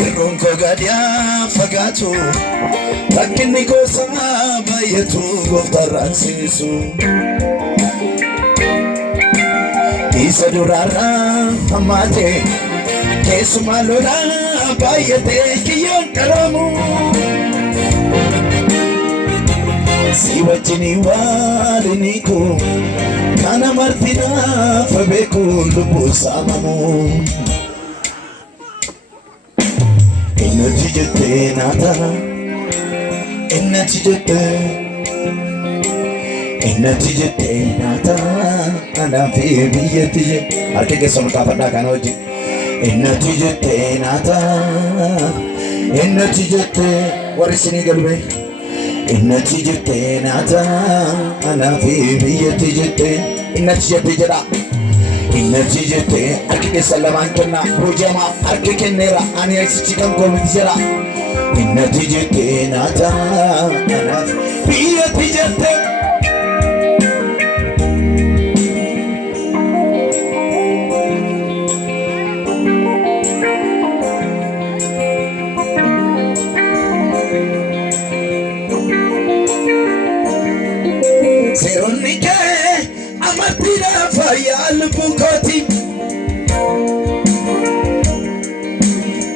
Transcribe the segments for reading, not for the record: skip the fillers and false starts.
irrunko gadia fagatu rakkinni gosa baay'atu gooftarraan siisu isa durarra hammaate keessumaa lola baay'ate kiyyoon qaramu si wajjini waaliniku kana martinaaf beeku lubbuu saamamu innati jettee naata innati jettee naata anaafi biyyatti harka keessa ol kaafadhaa kana hojii innati jettee naata innati jettee warri isinii galme innati jettee naata anaafi biyyatti jettee innati jettee jedha innati jettee harki keessa lamaan kenna hojjama harki kenneera ani eegsichi kan koomiti jedha innati jettee naata anaafi biyyatti jettee Seronni ke amartira fayal bukoti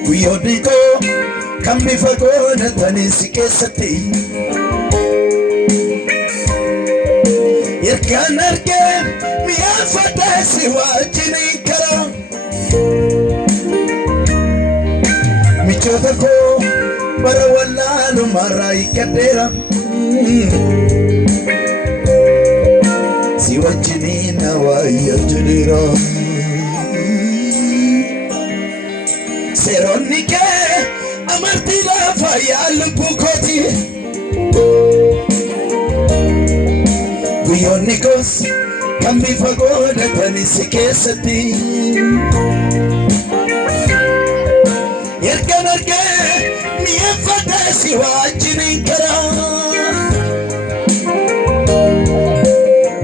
Kuyodiko kambi fagona tanisi kesati Yerkan arke miyafata siwajini kara Michodako barawalalu marai kadera si wajjini nawaya jedhira seronni kee amartii lafa yaa lubbuu kooti guyyoonni koos kan bifa godhatanii si keessatti ergan argee mi'eeffate si wajjini karaa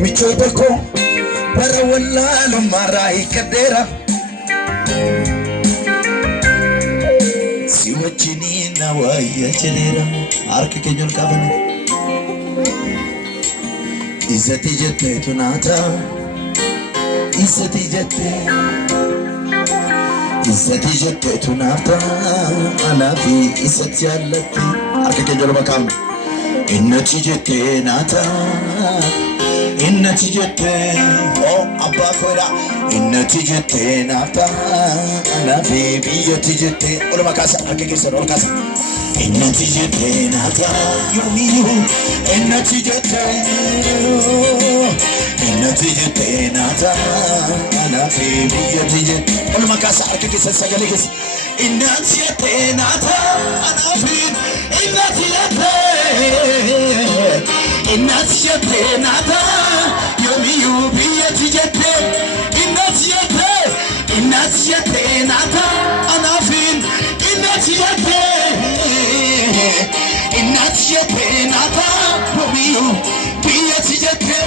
michootako bara wallaalu maraa kadheera si wajjini nawaya jedheera harka keenya ol qabanne isatti jetteetu naata isatti jetteetu naata anaafi isatti jaallatti harka keenya ol qabanne innati jettee naata innati jettee oh abbaa koodha innati jettee naata anaafi biyyatti jettee oluma kaasa harka keessan ol kaasa innati jettee naata yoomiyyuu innati jettee naata anaafi biyyatti jettee oluma kaasa harka keessan sagalee keessa innati jettee naata anaafi innati jettee naata yoomiyyuu biyyatti jettee innati jettee naata anaafiin innati jettee naata yoomiyyuu biyyatti jettee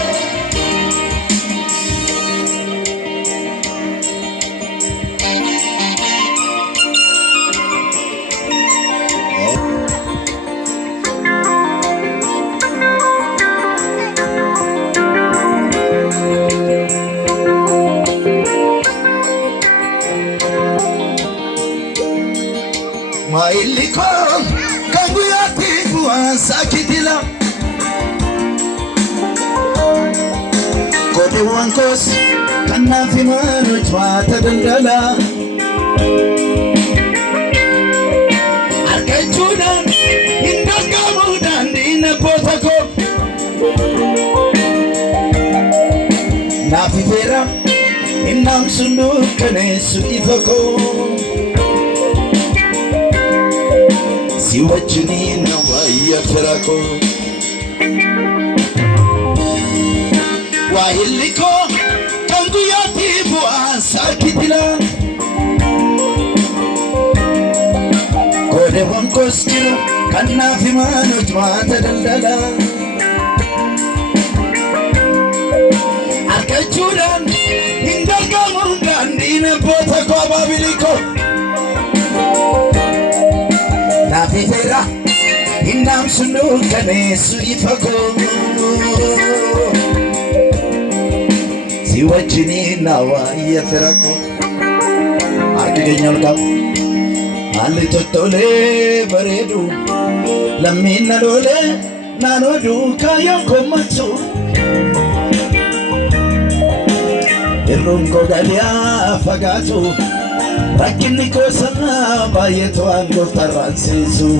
Mailiko kanguyati sakitila Kode wankos kanafi manu chwata dandala Argachunan indagamudan dina potako Nafi vera innam sunu kanesu ifako si wajjini nawaya firako wahiliko kanguyati sakitila Kode wankos jiru kanafi manu chwata dandala Argachunan indagamudan dina potako babiliko sunu kane suifako si wajini nawa yefrako arkigenyol kam ali totole baredu lamina dole nanodu kayo komatu irungo galia fagatu rakini kosa bayeto ango taransisu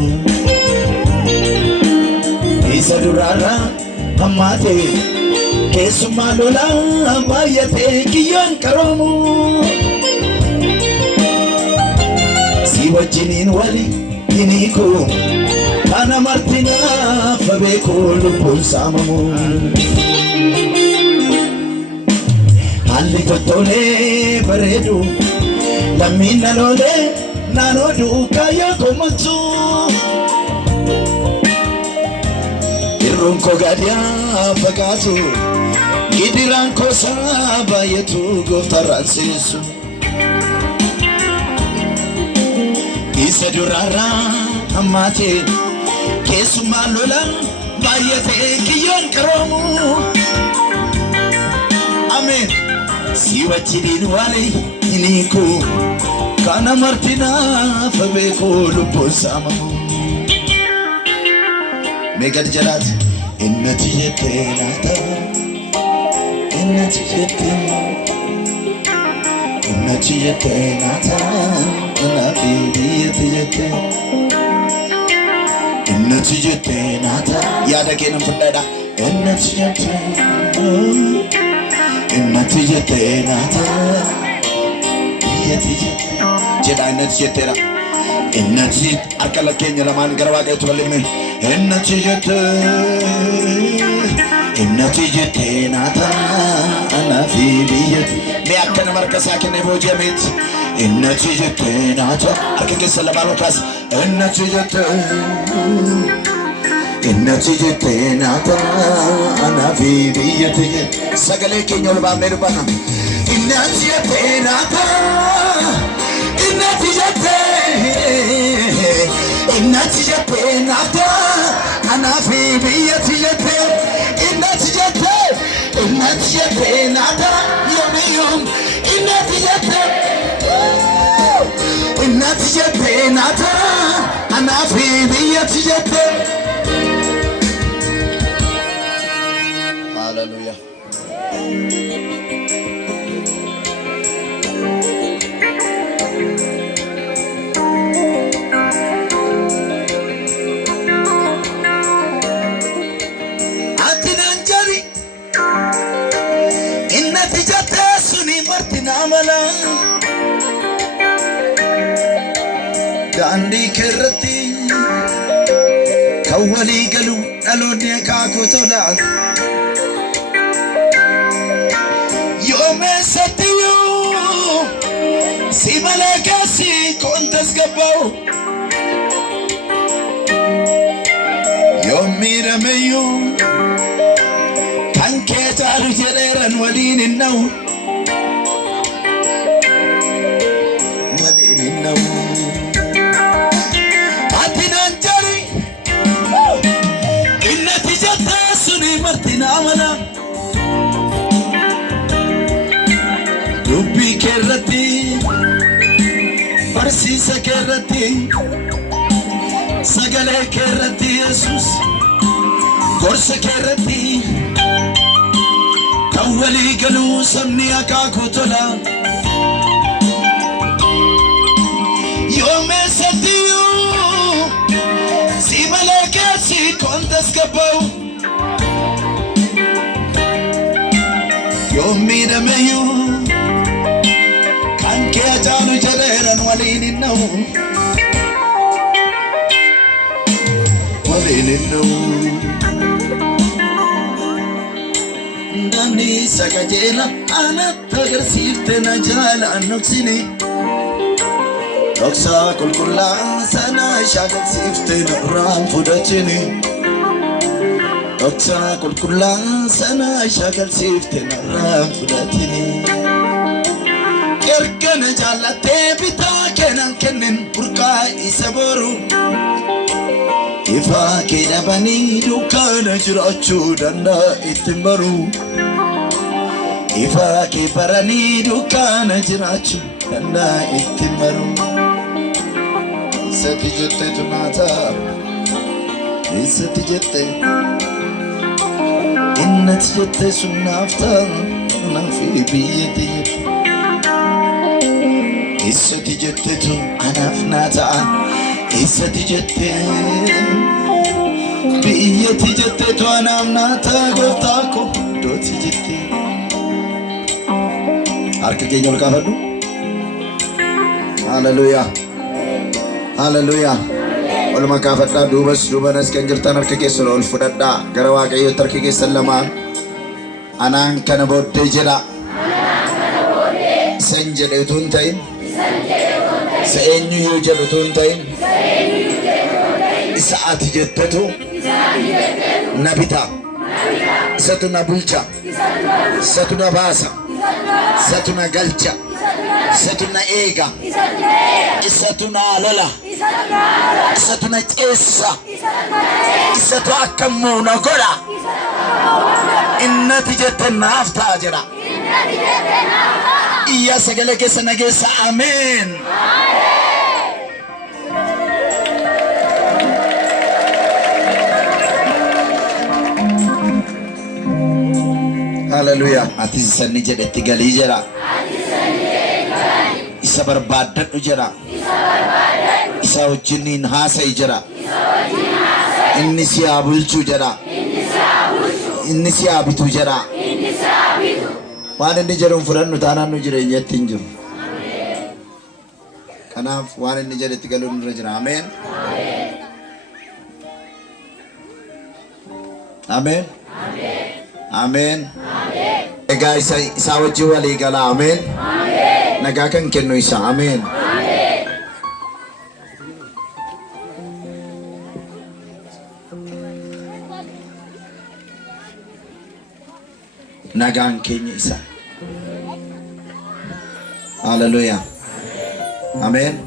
isa durara amate kesumalola bayate kiyon karomu siwajinin wali iniko kana martina fabeko lupul samamu ali totole baredu lamina lole nanodu kayo komatu irunko gadia fagatu gidiran kosa bayetu goftaransisu isa durara amate kesumalola bayate kiyon karomu amen siwachidin wale iniko kana martina fabeko luposamamu megad jalat innati yetenata innati yetenata ana bibi yete innati yetenata yadakenam fadada innati yetenata jeda innati yetera innati akala kenya laman garwaga tubalime innati yetenata ana fi biyati me akana markasa kene bojemet innati yetenata akake salamakas innati yetenata ana fi biyati sagale kenya lba merubana innati yetenata innati yetenata ana fi biyati innati yetenata yom innati yetenata ana fi biyati hallelujah Dandi kerti kawali galu alone kakotola yome satiyo si malakasi kontas gabao yomi rameyo kanke taru jereran walinin nau martinamana dubbi kerrati barsisa kerrati sagale kerrati yesus gorsa kerrati kawali galu samni akakotola yome satiyo si malakasi kontas gabao yomi rameyo kanke ajanu jaleran walinin dani sakajela anat agarsiifte na jala nuksini doksa kulkulla sana shagarsiifte na ram fudatini doksa kulkulla sana shagarsiifte na ram fudatini kerkana jalate bita kenan kenin burqa isaboru ifa kee dhabanii dukkana jiraachuu danda'a ittiin baruu. Ifa kee baranii dukkana jiraachuu danda'a ittiin baruu. Eessatti jetteetu naa ta'a? Eessatti jettee? Innati jettee sun naaf ta'a naafi biyyatti jette. Eessatti jetteetu anaaf naa ta'a? Eessatti jettee? Biyyatti jetteetu anaaf naa ta'a gooftaa koo dooti jettee. Harka keenya ol kaafadhu. Hallelujah. Hallelujah. Walumaa kaafadhaa duubanas kan jirtan harka keessan ol fudhadhaa gara Waaqayyootti harka keessan lamaan. Anaan kana booddee jedha. San jedhe utuu hin ta'in. Isa eenyuyyuu jedhu utuu hin ta'in. Isa ati jettetu na bita. Isatu na bulcha. Isatu na baasa. Isatu na galcha. Isatu na eega. Isatu na lola. Isatu na ceessa. Isatu akka muuna godha. Innati jette naaf ta'a jedha. Iyya sagalee keessa nageessa ameen. Hallelujah. Ati sanni jedhetti galii jedha. Isa barbaadadhu jedha. Isa wajjiniin haasa'i jedha. Inni si haa bulchu jedha. Inni si haa bitu jedha. Waan inni jedhuun fudhannu taanaan nu jireenyatti hin jiru. Kanaaf waan inni jedhetti galuun irra jira. Ameen. Ameen. Ameen. Egaa isa wajjin walii gala. Ameen. Nagaa kan kennu isa. Ameen. Nagaan keenya isa. Hallelujah. Amen.